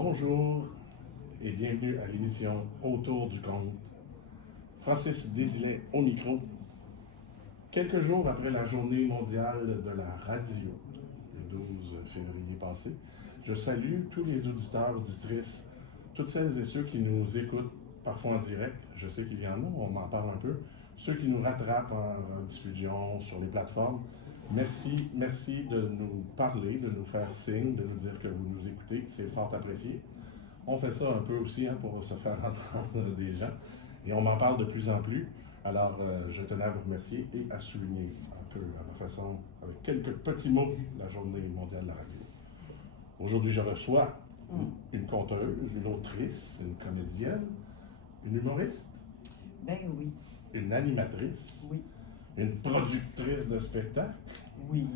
Bonjour et bienvenue à l'émission Autour du compte. Francis Désilet au micro. Quelques jours après la journée mondiale de la radio, le 12 février passé, je salue tous les auditeurs, auditrices, toutes celles et ceux qui nous écoutent, parfois en direct, je sais qu'il y en a, on m'en parle un peu, ceux qui nous rattrapent en diffusion sur les plateformes. Merci de nous parler, de nous faire signe, de nous dire que vous nous écoutez, c'est fort apprécié. On fait ça un peu aussi pour se faire entendre des gens et on m'en parle de plus en plus. Alors, je tenais à vous remercier et à souligner un peu à ma façon, avec quelques petits mots, la journée mondiale de la radio. Aujourd'hui, je reçois une conteuse, une autrice, une comédienne, une humoriste. Ben oui. Une animatrice. Oui. Une productrice de spectacle. Oui.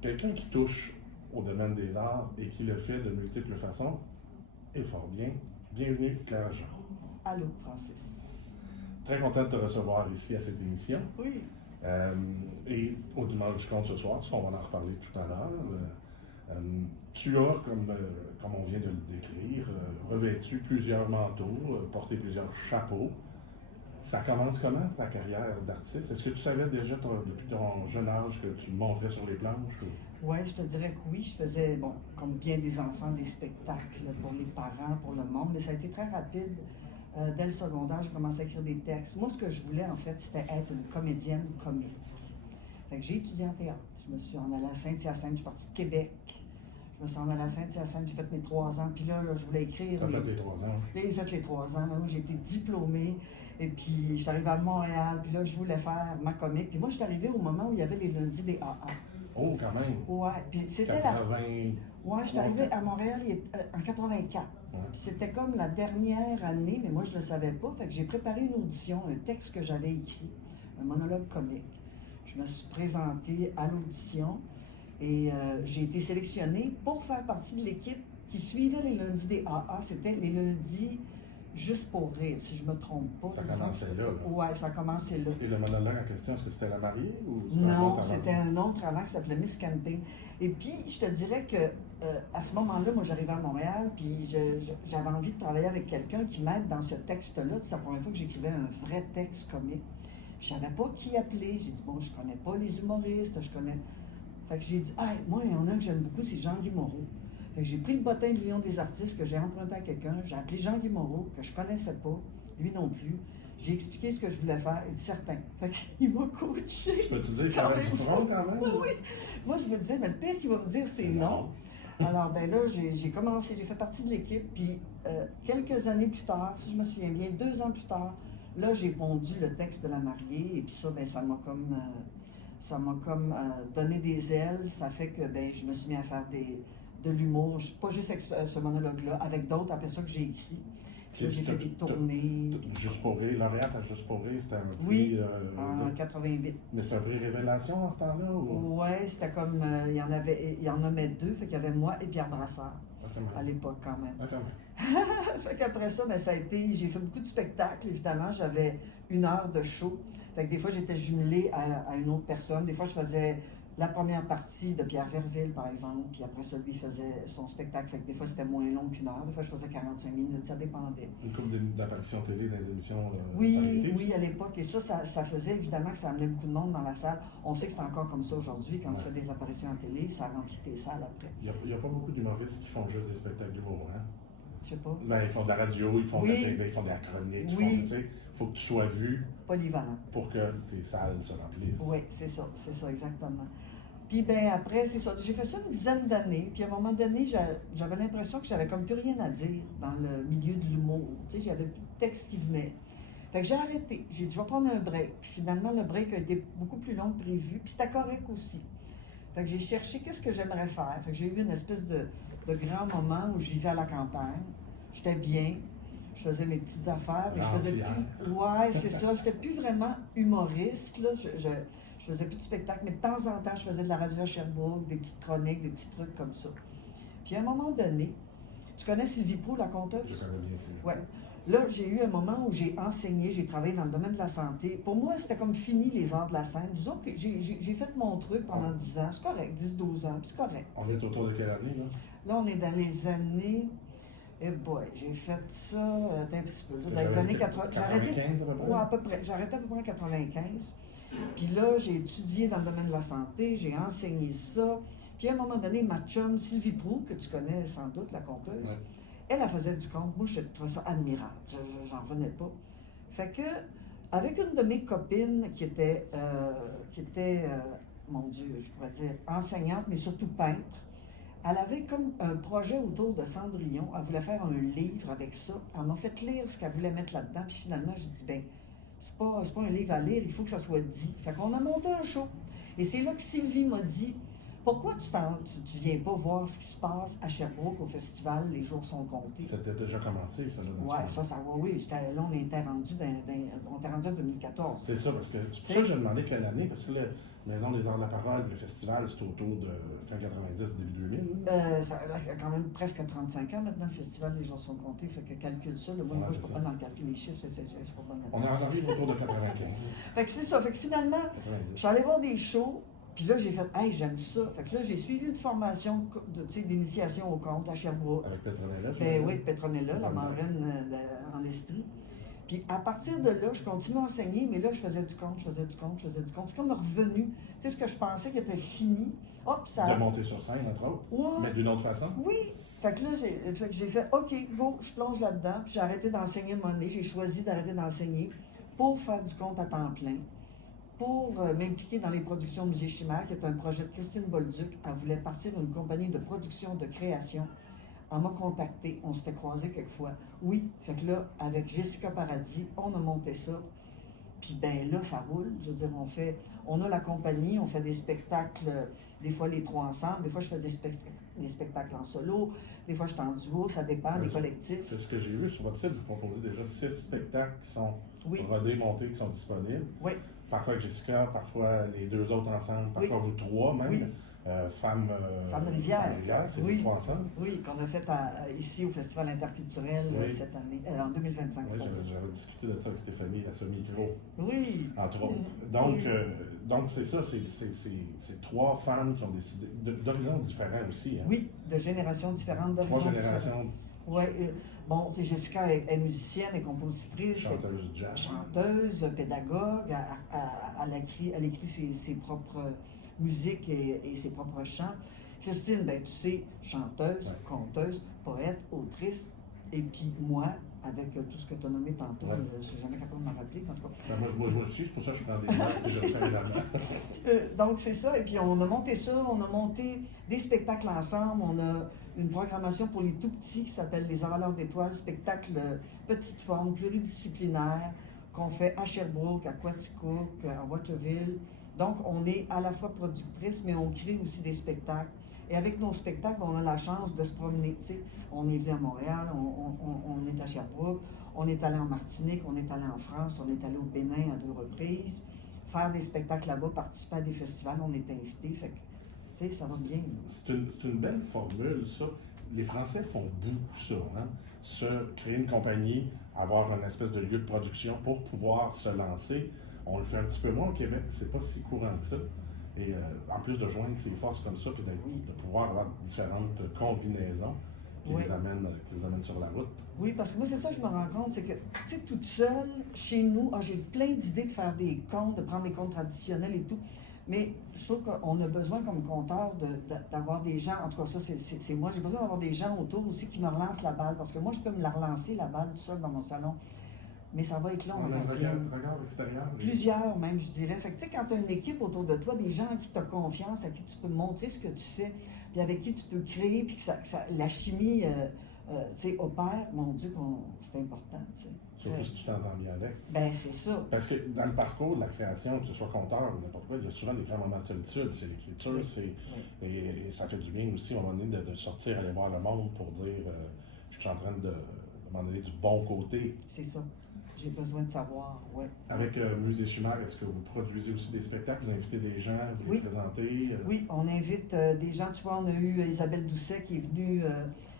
Quelqu'un qui touche au domaine des arts et qui le fait de multiples façons. Et fort bien. Bienvenue, Claire Jean. Allô, Francis. Très content de te recevoir ici à cette émission. Oui. Et au Dimanche du Compte ce soir, on va en reparler tout à l'heure. Tu as, comme on vient de le décrire, revêtu plusieurs manteaux, porté plusieurs chapeaux. Ça commence comment, ta carrière d'artiste? Est-ce que tu savais déjà depuis ton jeune âge que tu montrais sur les planches? Oui, je te dirais que oui. Je faisais, comme bien des enfants, des spectacles pour les parents, pour le monde, mais ça a été très rapide. Dès le secondaire, j'ai commencé à écrire des textes. Moi, ce que je voulais, en fait, c'était être une comédienne comique. Fait que j'ai étudié en théâtre. Je me suis en allée à Saint-Hyacinthe, je suis partie de Québec. Je me suis en allée à Saint-Hyacinthe, j'ai fait mes 3 ans. Puis là, je voulais écrire. Tu as fait les 3 ans? J'ai fait les 3 ans. Moi, j'ai été diplômée. Et puis, je suis arrivée à Montréal. Puis là, je voulais faire ma comique. Puis moi, je suis arrivée au moment où il y avait les lundis des AA. Oh, quand même! Ouais. Puis c'était 80... Ouais, je suis arrivée à Montréal en 84. Ouais. C'était comme la dernière année, mais moi, je ne le savais pas. Fait que j'ai préparé une audition, un texte que j'avais écrit, un monologue comique. Je me suis présentée à l'audition et j'ai été sélectionnée pour faire partie de l'équipe qui suivait les lundis des AA. C'était les lundis juste pour rire, si je ne me trompe pas. Ça commençait là. Oui, ça commençait là. Et le monologue en question, est-ce que c'était la mariée ou c'était Non, c'était un autre avant qui s'appelait Miss Camping. Et puis, je te dirais que à ce moment-là, moi, j'arrivais à Montréal, puis j'avais envie de travailler avec quelqu'un qui m'aide dans ce texte-là. C'est la première fois que j'écrivais un vrai texte comique. Puis, je ne savais pas qui appeler. J'ai dit, bon, je ne connais pas les humoristes, je connais. Fait que j'ai dit, moi, il y en a un que j'aime beaucoup, c'est Jean-Guy Moreau. Fait que j'ai pris le bottin de l'Union des artistes que j'ai emprunté à quelqu'un. J'ai appelé Jean-Guy Moreau, que je ne connaissais pas, lui non plus. J'ai expliqué ce que je voulais faire, il dit certain. Fait qu'il m'a coaché. Tu peux-tu dire qu'il y avait du front quand même? Oui. Moi, je me disais, mais le pire qu'il va me dire, c'est non. Alors, ben là, j'ai commencé, j'ai fait partie de l'équipe. Puis, quelques années plus tard, si je me souviens bien, 2 ans plus tard, là, j'ai pondu le texte de la mariée. Et puis ça, ben, ça m'a comme donné des ailes. Ça fait que, ben, je me suis mis à faire de l'humour. Pas juste avec ce monologue-là, avec d'autres, après ça que j'ai écrit. Puis là, j'ai fait des tournées. Juste pour rire, lauréate à Juste pour rire, c'était un prix... Oui, en 88. Mais c'était un prix Révélation en ce temps-là? Oui, c'était comme... il y en avait 2, fait qu'il y avait moi et Pierre Brassard, à l'époque quand même. Fait qu'après ça, ben, ça a été... J'ai fait beaucoup de spectacles, évidemment. J'avais 1 heure de show. Fait que des fois, j'étais jumelée à une autre personne. Des fois, je faisais la première partie de Pierre Verville, par exemple, puis après ça, lui faisait son spectacle. Fait que des fois, c'était moins long qu'1 heure. Des fois, je faisais 45 minutes, ça dépendait. Une couple d'apparitions télé dans les émissions Oui, à l'époque. Et ça faisait évidemment que ça amenait beaucoup de monde dans la salle. On sait que c'est encore comme ça aujourd'hui. Quand tu fais des apparitions en télé, ça remplit tes salles après. Il n'y a pas beaucoup d'humoristes qui font juste des spectacles d'humour, hein? Je sais pas. Ben, ils font de la radio, ils font de la télé, ils font de la chronique. Il faut que tu sois vu polyvalent pour que tes salles se remplissent. Oui, c'est ça, exactement. Puis ben après, c'est ça. J'ai fait ça une dizaine d'années. Puis à un moment donné, j'avais l'impression que j'avais comme plus rien à dire dans le milieu de l'humour. Tu sais, j'avais plus de texte qui venait. Fait que j'ai arrêté. J'ai dit, je vais prendre un break. Puis finalement, le break a été beaucoup plus long que prévu. Puis c'était correct aussi. Fait que j'ai cherché qu'est-ce que j'aimerais faire. Fait que j'ai eu une espèce de grand moment où j'y vivais à la campagne. J'étais bien. Je faisais mes petites affaires. Et je faisais plus... Ouais, c'est ça. J'étais plus vraiment humoriste, là. Je faisais plus de spectacle, mais de temps en temps, je faisais de la radio à Sherbrooke, des petites chroniques, des petits trucs comme ça. Puis à un moment donné, tu connais Sylvie Proulx, la conteuse? Je connais bien Sylvie. Oui. Là, j'ai eu un moment où j'ai enseigné, j'ai travaillé dans le domaine de la santé. Pour moi, c'était comme fini les arts de la scène. Disons que j'ai fait mon truc pendant 10 ans. C'est correct, 10-12 ans, puis c'est correct. On est autour de quelle année, là? Là, on est dans les années Eh boy, j'ai fait ça attends un petit peu, dans J'avais les années été 80. J'ai arrêté, 95 à peu près? ouais, à peu près. J'ai arrêté à peu près en 95. Puis là, j'ai étudié dans le domaine de la santé, j'ai enseigné ça. Puis à un moment donné, ma chum Sylvie Proulx, que tu connais sans doute, la conteuse, Ouais. elle faisait du compte. Moi, je trouvais ça admirable. J'en revenais pas. Fait que, avec une de mes copines qui était, mon Dieu, je pourrais dire, enseignante, mais surtout peintre, elle avait comme un projet autour de Cendrillon. Elle voulait faire un livre avec ça. Elle m'a fait lire ce qu'elle voulait mettre là-dedans. Puis finalement, j'ai dit, ben, c'est pas un livre à lire, il faut que ça soit dit. Fait qu'on a monté un show. Et c'est là que Sylvie m'a dit, pourquoi tu viens pas voir ce qui se passe à Sherbrooke au festival Les Jours sont comptés? C'était déjà commencé, ça, là, dans ce Ouais, moment. ça, oui. Là, on était rendu en 2014. C'est ça, parce que c'est pour ça que j'ai demandé quelle année, parce que la Maison des Arts de la Parole, le festival, c'est autour de fin 90, début 2000. Ça a quand même presque 35 ans maintenant, le festival Les Jours sont comptés. Fait que calcule ça. Moi, Ouais, je c'est peux ça. pas dans le calcul les chiffres, c'est pas bon. On arrive autour de 95, Fait que c'est ça. Fait que finalement, 90. je suis allée voir des shows, puis là, j'ai fait, hey, j'aime ça. Fait que là, j'ai suivi une formation d'initiation au conte à Sherbrooke. Avec Petronella, Ben oui, Petronella, la Voilà. marraine en Estrie. Puis à partir de là, je continue à enseigner, mais là, je faisais du compte. C'est comme revenu. Tu sais, ce que je pensais qui était fini, hop, ça. De monter sur scène, entre autres, Ouais, mais d'une autre façon. oui. Fait que là, j'ai fait, OK, go, je plonge là-dedans. Puis j'ai arrêté d'enseigner une année. J'ai choisi d'arrêter d'enseigner pour faire du compte à temps plein, pour m'impliquer dans les productions Musée Chimère, qui est un projet de Christine Bolduc. Elle voulait partir d'une compagnie de production, de création. Elle m'a contacté, on s'était croisés quelquefois. Oui, fait que là, avec Jessica Paradis, on a monté ça. Puis ben là, ça roule. Je veux dire, on a la compagnie, on fait des spectacles, des fois les trois ensemble, des fois je fais des spectacles en solo, des fois je suis en duo, ça dépend des collectifs. C'est ce que j'ai vu sur votre site, vous proposez déjà 6 spectacles qui sont Oui, rodés, montés, qui sont disponibles. oui, Parfois avec Jessica, parfois les deux autres ensemble, parfois Oui. vous 3 même. Oui. Femme de Rivière. Femme de Rivière, c'est Oui. les 3 ensemble. oui, qu'on a fait ici au Festival interculturel Oui. cette année, en 2025. Oui, c'est-à-dire. j'avais discuté de ça avec Stéphanie, la micro, Oui, entre autres. Oui. Donc c'est ça, c'est 3 femmes qui ont décidé, d'horizons différents aussi. Hein? oui, de générations différentes, 3 d'horizons différents. générations Oui, bon, tu sais, Jessica est musicienne, est compositrice, chanteuses de jazz. chanteuse, pédagogue, elle écrit ses propres musiques et ses propres chants. Christine, ben tu sais, chanteuse, Ouais. conteuse, poète, autrice, et puis moi, avec tout ce que tu as nommé tantôt, Ouais. je ne suis jamais capable de m'en rappeler, en tout cas. Ben, moi aussi, c'est pour ça que je suis dans des notes et je C'est le ça. fais évidemment. Donc c'est ça, et puis on a monté ça, on a monté des spectacles ensemble, on a une programmation pour les tout petits qui s'appelle Les Avaleurs d'étoiles, spectacle petite forme, pluridisciplinaire, qu'on fait à Sherbrooke, à Quaticook, à Waterville. Donc on est à la fois productrice, mais on crée aussi des spectacles. Et avec nos spectacles, on a la chance de se promener, tu sais. On est venu à Montréal, on est à Sherbrooke, on est allé en Martinique, on est allé en France, on est allé au Bénin à 2 reprises. Faire des spectacles là-bas, participer à des festivals, on est invité, fait que, tu sais, ça va bien. C'est une belle formule, ça. Les Français font beaucoup ça, hein? Se créer une compagnie, avoir une espèce de lieu de production pour pouvoir se lancer. On le fait un petit peu moins au Québec, c'est pas si courant que ça. Et en plus de joindre ses forces comme ça, puis de pouvoir avoir différentes combinaisons qui, Oui. qui vous amènent sur la route. Oui, parce que moi, c'est ça que je me rends compte, c'est que, tu sais, toute seule, chez nous, j'ai plein d'idées de faire des contes, de prendre des contes traditionnels et tout. Mais je trouve qu'on a besoin, comme conteur, d'avoir des gens, en tout cas, ça, c'est moi, j'ai besoin d'avoir des gens autour aussi qui me relancent la balle, parce que moi, je peux me la relancer, la balle, tout seul dans mon salon. Mais ça va être long. On a un regard extérieur. Plusieurs, même, je dirais. Fait que, tu sais, quand tu as une équipe autour de toi, des gens à qui tu as confiance, à qui tu peux montrer ce que tu fais, puis avec qui tu peux créer, puis que la chimie, tu sais, opère, mon Dieu, c'est important, tu sais. Surtout si tu t'entends bien avec. Ben, c'est ça. Parce que dans le parcours de la création, que ce soit conteur ou n'importe quoi, il y a souvent des grands moments de solitude. C'est l'écriture, Oui. et ça fait du bien aussi, à un moment donné, de sortir, aller voir le monde pour dire je suis en train de, à un moment donné, du bon côté. C'est ça. J'ai besoin de savoir, oui. Avec Musée Chimère, est-ce que vous produisez aussi des spectacles? Vous invitez des gens, vous Oui. les présentez? Oui, on invite des gens. Tu vois, on a eu Isabelle Doucet qui est venue,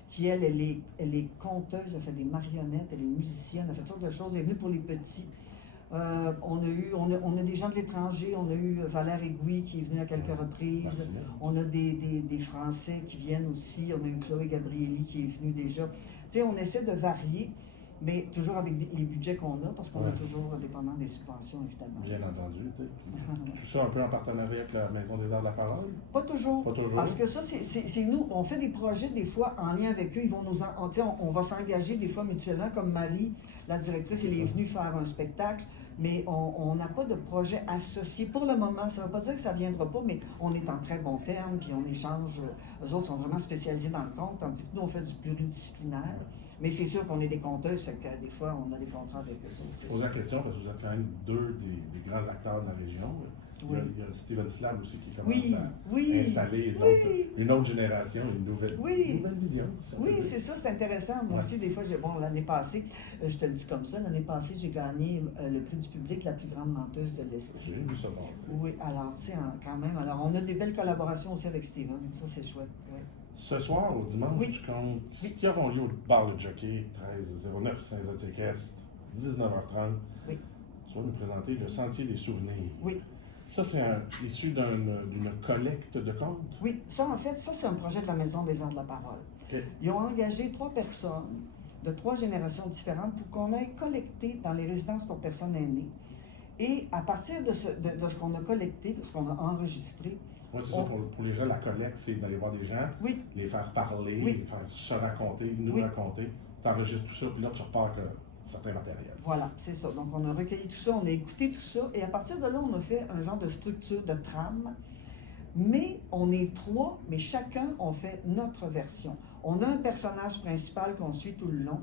qui elle est conteuse, elle fait des marionnettes, elle est musicienne, elle fait toutes sortes de choses. Elle est venue pour les petits. On a des gens de l'étranger, on a eu Valère Aiguille qui est venu à quelques reprises. Merci. On a des Français qui viennent aussi. On a eu Chloé Gabrielli qui est venue déjà. Tu sais, on essaie de varier, mais toujours avec les budgets qu'on a, parce qu'on est toujours dépendant des subventions, évidemment. Bien entendu. Tu sais. Tout ça un peu en partenariat avec la Maison des Arts de la Parole? Pas toujours. Pas toujours. Parce que ça, c'est nous. On fait des projets, des fois, en lien avec eux. Ils vont nous on va s'engager, des fois, mutuellement, comme Marie, la directrice, elle est venue faire un spectacle. Mais on n'a pas de projet associé pour le moment. Ça ne veut pas dire que ça ne viendra pas, mais on est en très bons termes, puis on échange. Eux autres sont vraiment spécialisés dans le conte, tandis que nous, on fait du pluridisciplinaire. Mais c'est sûr qu'on est des conteuses, fait que des fois, on a des contrats avec eux autres. Je pose la question parce que vous êtes quand même deux des grands acteurs de la région. Oui. Il y a Steven Slab aussi qui commence à installer une autre génération, une nouvelle vision. Oui, c'est ça, c'est intéressant. Moi aussi, des fois, l'année passée, je te le dis comme ça, l'année passée, j'ai gagné le prix du public, la plus grande menteuse de l'Est. J'ai vu ça passer. Oui, alors, tu sais, quand même, alors on a des belles collaborations aussi avec Steven, ça, c'est chouette. Oui. Ce soir, au dimanche, qui auront lieu au bar Le Jockey, 1309 Saint-Zotique-Est, 19h30, tu vas nous présenter le Sentier des Souvenirs. Oui. Ça, c'est issu d'une collecte de contes? Oui, ça, en fait, c'est un projet de la Maison des Arts de la Parole. Okay. Ils ont engagé 3 personnes de 3 générations différentes pour qu'on aille collecter dans les résidences pour personnes aînées. Et à partir de ce qu'on a collecté, de ce qu'on a enregistré... Oui, c'est ça, pour les gens, la collecte, c'est d'aller voir des gens, les faire parler, les faire se raconter, nous raconter. Tu enregistres tout ça, puis là, tu repars avec certains matériels. Voilà, c'est ça. Donc, on a recueilli tout ça, on a écouté tout ça, et à partir de là, on a fait un genre de structure, de trame. Mais on est 3, mais chacun, on fait notre version. On a un personnage principal qu'on suit tout le long,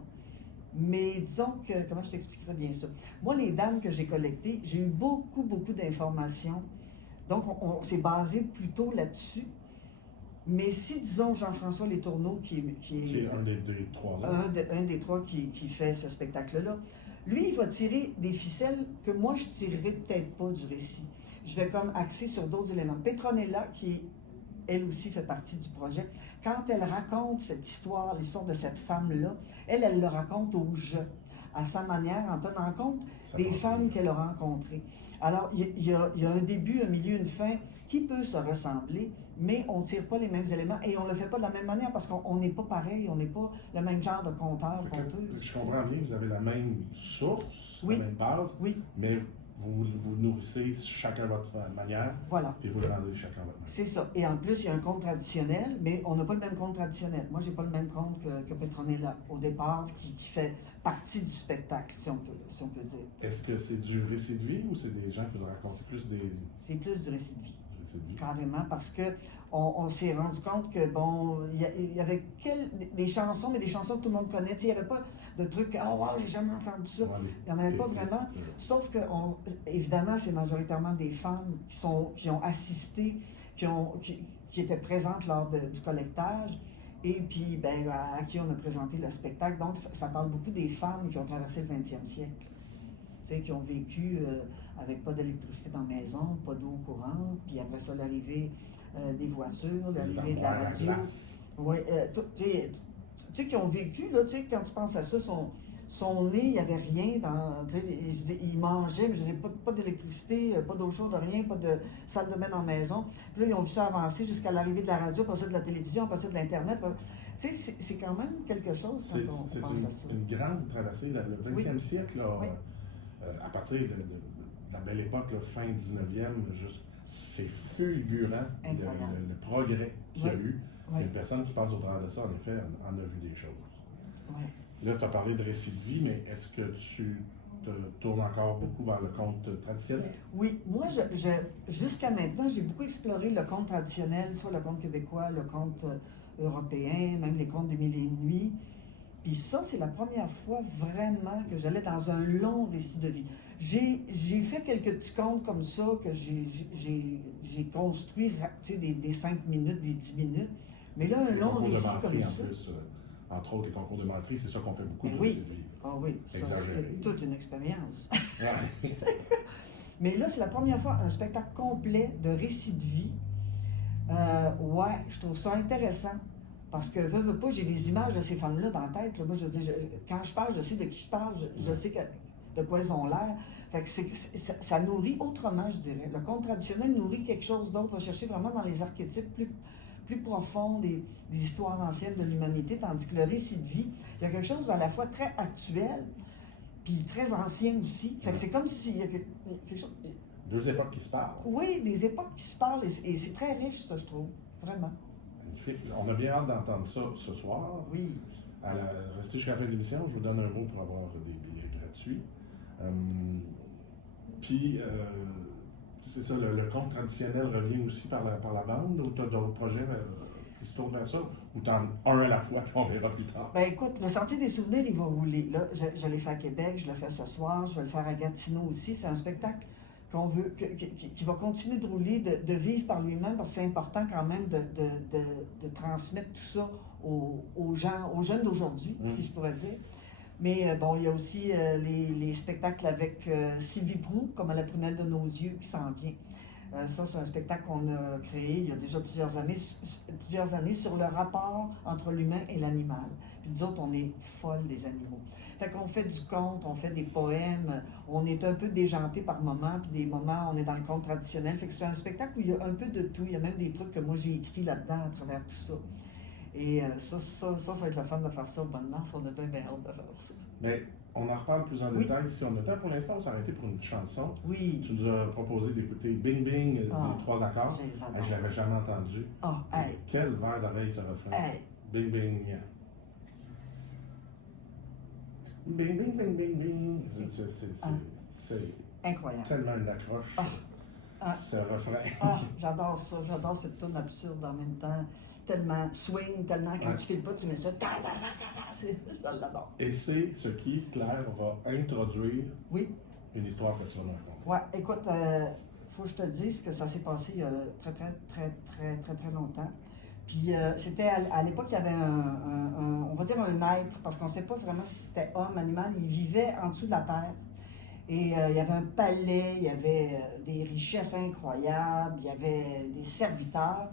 mais disons que, comment je t'expliquerais bien ça? Moi, les dames que j'ai collectées, j'ai eu beaucoup d'informations. Donc, on s'est basé plutôt là-dessus. Mais si, disons, Jean-François Letourneau, qui est un des 3 un des 3 qui fait ce spectacle-là, lui, il va tirer des ficelles que moi, je ne tirerai peut-être pas du récit. Je vais comme axer sur d'autres éléments. Petronella, qui, elle aussi, fait partie du projet, quand elle raconte cette histoire, l'histoire de cette femme-là, elle le raconte au jeu, à sa manière, en tenant compte des femmes qu'elle a rencontrées. Alors, il y a un début, un milieu, une fin qui peut se ressembler, mais on ne tire pas les mêmes éléments et on ne le fait pas de la même manière parce qu'on n'est pas pareil, on n'est pas le même genre de conteur, conteuse. Je comprends bien, vous avez la même source, la même base, mais vous nourrissez chacun votre manière, puis vous le rendez chacun votre manière. C'est ça. Et en plus, il y a un conte traditionnel, mais on n'a pas le même conte traditionnel. Moi, je n'ai pas le même conte que Petronella au départ, qui fait partie du spectacle, si on peut dire. Est-ce que c'est du récit de vie ou c'est des gens qui vous racontent plus des... C'est plus du récit de vie. Carrément, parce que on s'est rendu compte que, bon, il y avait des chansons, mais des chansons que tout le monde connaît. Il n'y avait pas de trucs, oh, wow, j'ai jamais entendu ça. Il n'y en avait pas vraiment. Sauf que, évidemment, c'est majoritairement des femmes qui ont assisté, qui étaient présentes lors du collectage, et puis, ben, à qui on a présenté le spectacle. Donc, ça parle beaucoup des femmes qui ont traversé le 20e siècle. Qui ont vécu avec pas d'électricité dans la maison, pas d'eau courante, puis après ça, l'arrivée des voitures, l'arrivée de la radio. Oui, tu sais, qui ont vécu, là, tu sais, quand tu penses à ça, son nez, il n'y avait rien dans. Il mangeait, mais je disais pas d'électricité, pas d'eau chaude, rien, pas de salle de bain dans la maison. Puis là, ils ont vu ça avancer jusqu'à l'arrivée de la radio, pas ça de la télévision, pas ça de l'Internet. Tu sais, c'est quand même quelque chose quand on pense à ça. C'est une grande traversée, le 20e siècle, là. À partir de la belle époque, là, fin 19e, c'est fulgurant le progrès qu'il y a eu. Une personne qui passe au travers de ça, en effet, en a vu des choses. Là, tu as parlé de récit de vie, mais est-ce que tu te tournes encore beaucoup vers le conte traditionnel? Oui, moi, jusqu'à maintenant, j'ai beaucoup exploré le conte traditionnel, soit le conte québécois, le conte européen, même les contes des Mille et une nuits. Puis ça, c'est la première fois vraiment que j'allais dans un long récit de vie. J'ai fait quelques petits contes comme ça que j'ai construit, tu sais, des 5 minutes, des 10 minutes. Mais là, un long récit comme ça. En plus, entre autres, les concours de menterie, c'est ça qu'on fait beaucoup de récits de vie. Ah oui, ça, c'est toute une expérience. Ouais. Mais là, c'est la première fois un spectacle complet de récit de vie. Ouais, je trouve ça intéressant. Parce que, veux pas, j'ai des images de ces femmes-là dans la tête. Là. Moi, je dis, quand je parle, je sais de qui je parle. Je sais de quoi ils ont l'air. Fait que ça nourrit autrement, je dirais. Le conte traditionnel nourrit quelque chose d'autre, va chercher vraiment dans les archétypes plus profonds des histoires anciennes de l'humanité, tandis que le récit de vie, il y a quelque chose à la fois très actuel, puis très ancien aussi. Fait que c'est comme s'il y a quelque chose... Deux époques qui se parlent. Oui, des époques qui se parlent, et c'est très riche, ça, je trouve. Vraiment. Magnifique. On a bien hâte d'entendre ça ce soir. Oui. Restez jusqu'à la fin de l'émission. Je vous donne un mot pour avoir des billets gratuits. Puis, c'est ça, le conte traditionnel revient aussi par la bande, ou tu as d'autres projets qui se tournent vers ça, ou tu en un à la fois, puis on verra plus tard? Ben écoute, le Sentier des souvenirs, il va rouler. Là, je l'ai fait à Québec, je le fais ce soir, je vais le faire à Gatineau aussi. C'est un spectacle qu'on veut, qui va continuer de rouler, de vivre par lui-même, parce que c'est important quand même de transmettre tout ça aux gens, aux jeunes d'aujourd'hui, si je pourrais dire. Mais bon, il y a aussi les spectacles avec Sylvie Proulx, comme à la prunelle de nos yeux, qui s'en vient. Ça, c'est un spectacle qu'on a créé il y a déjà plusieurs années sur le rapport entre l'humain et l'animal. Puis nous autres, on est folles des animaux. Fait qu'on fait du conte, on fait des poèmes, on est un peu déjanté par moments, puis des moments, on est dans le conte traditionnel. Fait que c'est un spectacle où il y a un peu de tout. Il y a même des trucs que moi, j'ai écrits là-dedans à travers tout ça. Et ça va être le fun de faire ça au Bonne Mars. On a bien hâte de faire ça. Mais on en reparle plus en détail si on a temps. Pour l'instant, on s'est arrêté pour une chanson. Oui. Tu nous as proposé d'écouter Bing Bing des trois accords. Je l'avais jamais entendu. Hey. Quel verre d'oreille ce refrain. Hey. Bing Bing. Bing Bing Bing Bing Bing. C'est incroyable. Tellement une accroche. Ce refrain. J'adore ça. J'adore cette tourne absurde en même temps. Tellement swing, tellement quand tu files pas, tu mets ça. Je l'adore. Et c'est ce qui, Claire, va introduire une histoire que tu vas nous raconter. Ouais, écoute, faut que je te dise que ça s'est passé il y a très longtemps. Puis c'était à l'époque, il y avait on va dire un être, parce qu'on ne sait pas vraiment si c'était homme, animal, il vivait en dessous de la terre. Et il y avait un palais, il y avait des richesses incroyables, il y avait des serviteurs,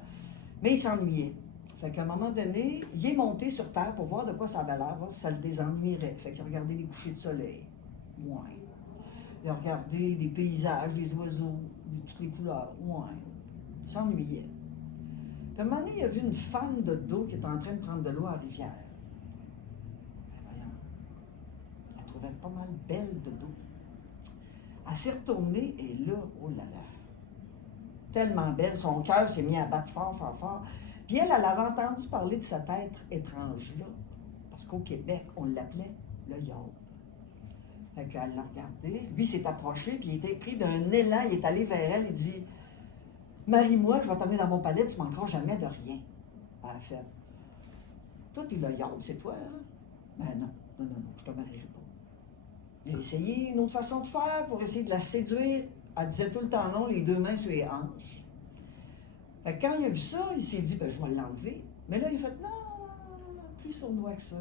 mais il s'ennuyait. Fait qu'à un moment donné, il est monté sur terre pour voir de quoi ça avait l'air, voir si ça le désennuierait. Fait qu'il a regardé les couchers de soleil. Ouais. Il a regardé des paysages, des oiseaux, de toutes les couleurs. Ouais. Il s'ennuyait. Puis à un moment donné, il a vu une femme de dos qui était en train de prendre de l'eau à la rivière. Voyons. Elle trouvait pas mal belle de dos. Elle s'est retournée et là, oh là là, tellement belle, son cœur s'est mis à battre fort. Puis elle avait entendu parler de cet être étrange-là, parce qu'au Québec, on l'appelait le yaourt. Fait qu'elle l'a regardé, lui s'est approché, puis il était pris d'un élan, il est allé vers elle, il dit « Marie-moi, je vais t'amener dans mon palais, tu manqueras jamais de rien. » Elle a fait « Toi, t'es le yaourt, c'est toi, hein? » Ben non, je te marierai pas. Il a essayé une autre façon de faire pour essayer de la séduire. Elle disait tout le temps non, les deux mains sur les hanches. Fait que quand il a vu ça, il s'est dit, ben, je vais l'enlever. Mais là, il a fait, non, plus sournois que ça.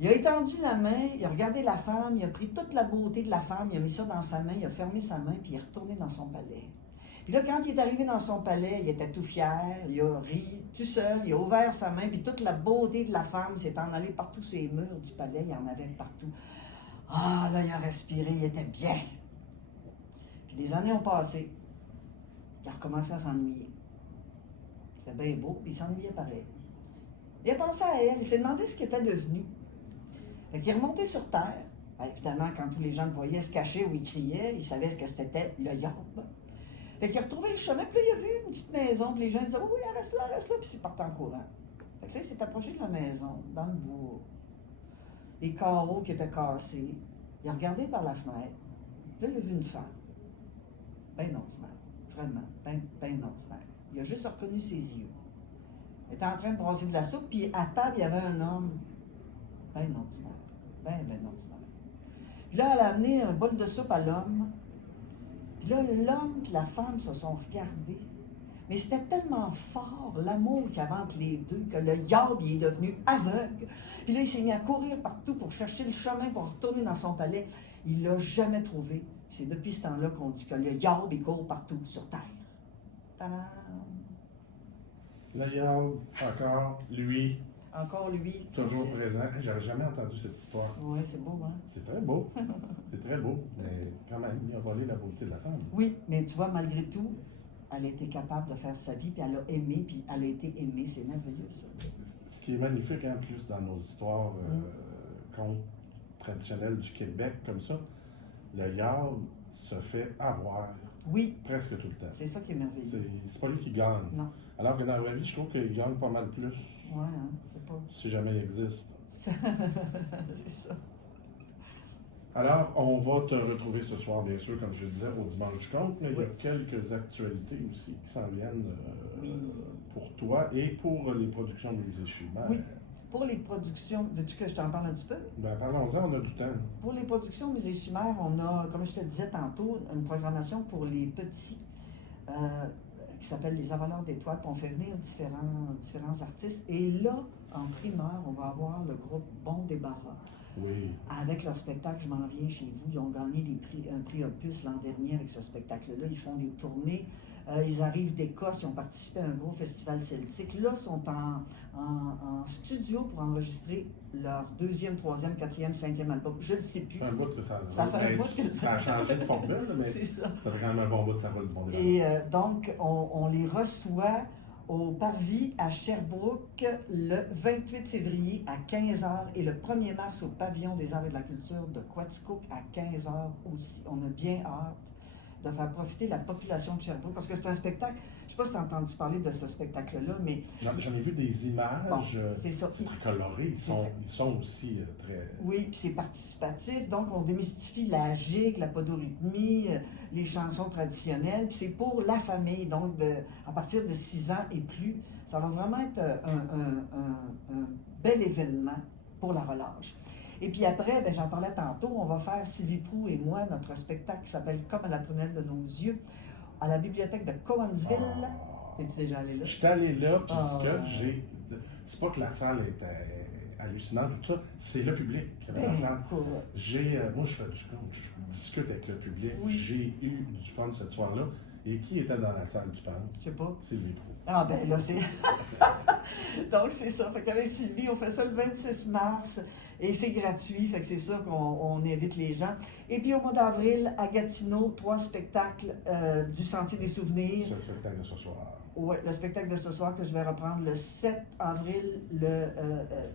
Il a étendu la main, il a regardé la femme, il a pris toute la beauté de la femme, il a mis ça dans sa main, il a fermé sa main, puis il est retourné dans son palais. Puis là, quand il est arrivé dans son palais, il était tout fier, il a ri tout seul, il a ouvert sa main, puis toute la beauté de la femme s'est en allée partout sur les murs du palais, il y en avait partout. Ah, là, il a respiré, il était bien. Puis les années ont passé. Il a recommencé à s'ennuyer. C'était bien beau, puis il s'ennuyait pareil. Il a pensé à elle, il s'est demandé ce qu'elle était devenue. Fait qu'il est remonté sur terre. Ben, évidemment, quand tous les gens le voyaient se cacher ou il criait, il savait que c'était le yacht. Fait qu'il a retrouvé le chemin, puis là, il a vu une petite maison, puis les gens disaient « Oui, reste là », puis il partait en courant. Fait que là, il s'est approché de la maison, dans le bois. Les carreaux qui étaient cassés. Il a regardé par la fenêtre. Là, il a vu une femme. Bien ordinaire. Vraiment, bien ordinaire. Il a juste reconnu ses yeux. Elle était en train de brasser de la soupe, puis à table, il y avait un homme. Bien ordinaire. Bien ordinaire. Puis là, elle a amené un bol de soupe à l'homme. Puis là, l'homme et la femme se sont regardés. Mais c'était tellement fort, l'amour qu'il y avait entre les deux, que le yarb, il est devenu aveugle. Puis là, il s'est mis à courir partout pour chercher le chemin pour retourner dans son palais. Il ne l'a jamais trouvé. C'est depuis ce temps-là qu'on dit que le yarb, il court partout sur Terre. Tadam! Le yarb, encore, lui. Encore lui. Toujours Francis. présent. Hey, j'avais jamais entendu cette histoire. Oui, c'est beau, hein? C'est très beau. C'est très beau. Mais quand même, il a volé la beauté de la femme. Oui, mais tu vois, malgré tout, elle a été capable de faire sa vie, puis elle a aimé, puis elle a été aimée. C'est merveilleux, ça. Ce qui est magnifique en plus dans nos histoires contes traditionnelles du Québec, comme ça, le diable se fait avoir Oui, presque tout le temps. c'est ça qui est merveilleux. C'est pas lui qui gagne. Non. Alors que dans la vraie vie, je trouve qu'il gagne pas mal plus, Ouais, hein, c'est pas. si jamais il existe. C'est ça. Alors, on va te retrouver ce soir, bien sûr, comme je le disais, au Dimanche du Conte, mais il y a Oui. quelques actualités aussi qui s'en viennent Oui. pour toi et pour les productions de Musée Chimère. Oui. Pour les productions, veux-tu que je t'en parle un petit peu? Ben, parlons-en, on a du temps. Pour les productions Musée Chimère, on a, comme je te disais tantôt, une programmation pour les petits qui s'appelle Les Avaleurs d'étoiles. Puis on fait venir différents artistes. Et là, en primeur, on va avoir le groupe Bon Débarras. Oui. Avec leur spectacle Je m'en viens chez vous, ils ont gagné un prix Opus l'an dernier avec ce spectacle-là. Ils font des tournées. Ils arrivent d'Écosse, ils ont participé à un gros festival celtique. Là, ils sont en studio pour enregistrer leur 2e, 3e, 4e, 5e album. Je ne sais plus. Ça fait un bout que ça fait un bout que ça a changé de formule, mais c'est ça. ça fait quand même un bon bout de ça va le bon débat. Et donc, on les reçoit au Parvis à Sherbrooke le 28 février à 15h et le 1er mars au Pavillon des Arts et de la Culture de Quaticook à 15h aussi. On a bien hâte de faire profiter la population de Sherbrooke parce que c'est un spectacle, je ne sais pas si tu as entendu parler de ce spectacle-là, mais... J'en ai vu des images, Bon, c'est ça. c'est très coloré, ils sont aussi très... Oui, puis c'est participatif, donc on démystifie la gigue, la podorythmie, les chansons traditionnelles, puis c'est pour la famille, donc à partir de 6 ans et plus. Ça va vraiment être un bel événement pour la relâche. Et puis après, ben, j'en parlais tantôt, on va faire Sylvie Proulx et moi, notre spectacle qui s'appelle Comme à la prunelle de nos yeux, à la bibliothèque de Cowansville. Es-tu déjà allé là? Je suis allé là, puis ce que j'ai... C'est pas que la salle était hallucinante, tout ça, c'est le public qui avait la salle. Cool. Moi, je fais du compte, je discute avec le public. Oui. J'ai eu du fun cette soirée-là. Et qui était dans la salle, tu penses? Je sais pas. Sylvie Proulx. Ah ben là, c'est... Donc c'est ça. Fait qu'avec Sylvie, on fait ça le 26 mars et c'est gratuit. Fait que c'est ça qu'on invite les gens. Et puis au mois d'avril, à Gatineau, 3 spectacles du Sentier des Souvenirs. C'est le spectacle de ce soir. Oui, le spectacle de ce soir que je vais reprendre le 7 avril,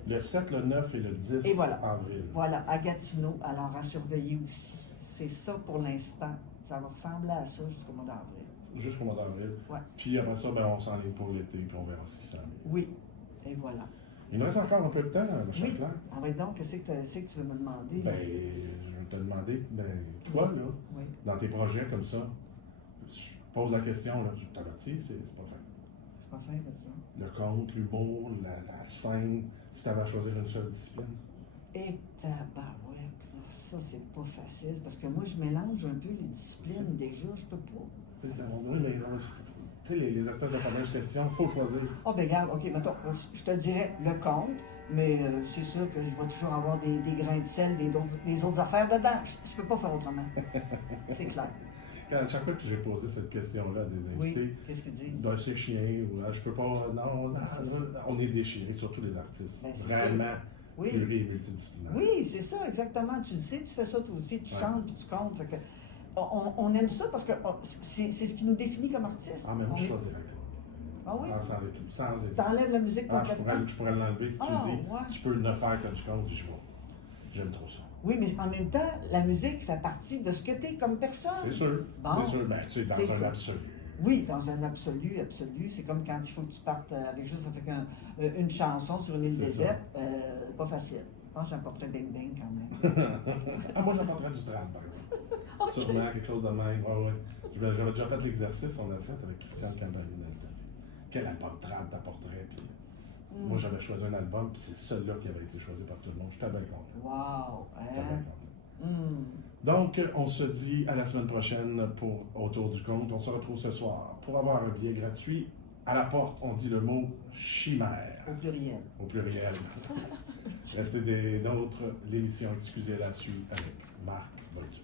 Le 7, le 9 et le 10 et voilà. avril. Voilà, à Gatineau. Alors à surveiller aussi. C'est ça pour l'instant. Ça va ressembler à ça jusqu'au mois d'avril. Jusqu'au mois d'avril. Ouais. Puis après ça, ben, on s'enligne pour l'été, puis on verra ce qui s'en vient. Oui, et voilà. Il nous reste encore un peu de temps, ma chère Oui. Claire. Alors donc, qu'est-ce que tu veux me demander? Ben, je vais te demander, toi, là, Oui. dans tes projets comme ça, je pose la question, là, je t'avertis, c'est pas fin. C'est pas fin de ça. Le conte, l'humour, la scène, si tu avais à choisir une seule discipline. Et tabarouette, là, ça c'est pas facile parce que moi je mélange un peu les disciplines déjà, je peux pas. Oui, mais tu sais, les espèces de fameuses questions, il faut choisir. Oh ben regarde, ok, mettons, je te dirais le compte, mais c'est sûr que je vais toujours avoir des grains de sel, des autres affaires dedans. Je peux pas faire autrement. C'est clair. Chaque fois que j'ai posé cette question-là à des Oui, invités, qu'est-ce qu'ils disent? ben, c'est chien, ou je peux pas, non, on est déchirés, surtout les artistes. Ben, c'est Vraiment Oui. pluri et multidisciplinaires. Oui, c'est ça, exactement. Tu le sais, tu fais ça toi aussi, tu Ouais. chantes puis tu comptes. Fait que, on aime ça parce que c'est ce qui nous définit comme artistes. Ah, mais moi, On je est- choisirais pas. Ah oui? Ah, sans hésiter. T'enlèves la musique Ah, complètement? je pourrais l'enlever si tu Ah, me dis, ouais. tu peux ne faire que du compte, je vois. J'aime trop ça. Oui, mais en même temps, la musique fait partie de ce que tu es comme personne. C'est sûr. Bon. C'est sûr. Ben, tu sais, dans C'est un ça. absolu. Oui, dans un absolu. C'est comme quand il faut que tu partes avec juste avec une chanson sur une île C'est déserte. Pas facile. Je pense que j'apporterais Bing Bing quand même. Ah, moi, j'apporterais du trame, par exemple. Sûrement, quelque chose de même. Ouais. J'avais déjà fait l'exercice, on l'a fait avec Christian Cambalina. Quel album trame t'apporterais? Puis moi, j'avais choisi un album, puis c'est celui-là qui avait été choisi par tout le monde. J'étais bien content. Wow! J'étais bien Hein? content. Donc, on se dit à la semaine prochaine pour Autour du Conte. On se retrouve ce soir. Pour avoir un billet gratuit, à la porte, on dit le mot chimère. Au pluriel. Au pluriel. Restez des nôtres. L'émission Excusez la suite avec Marc Boidu.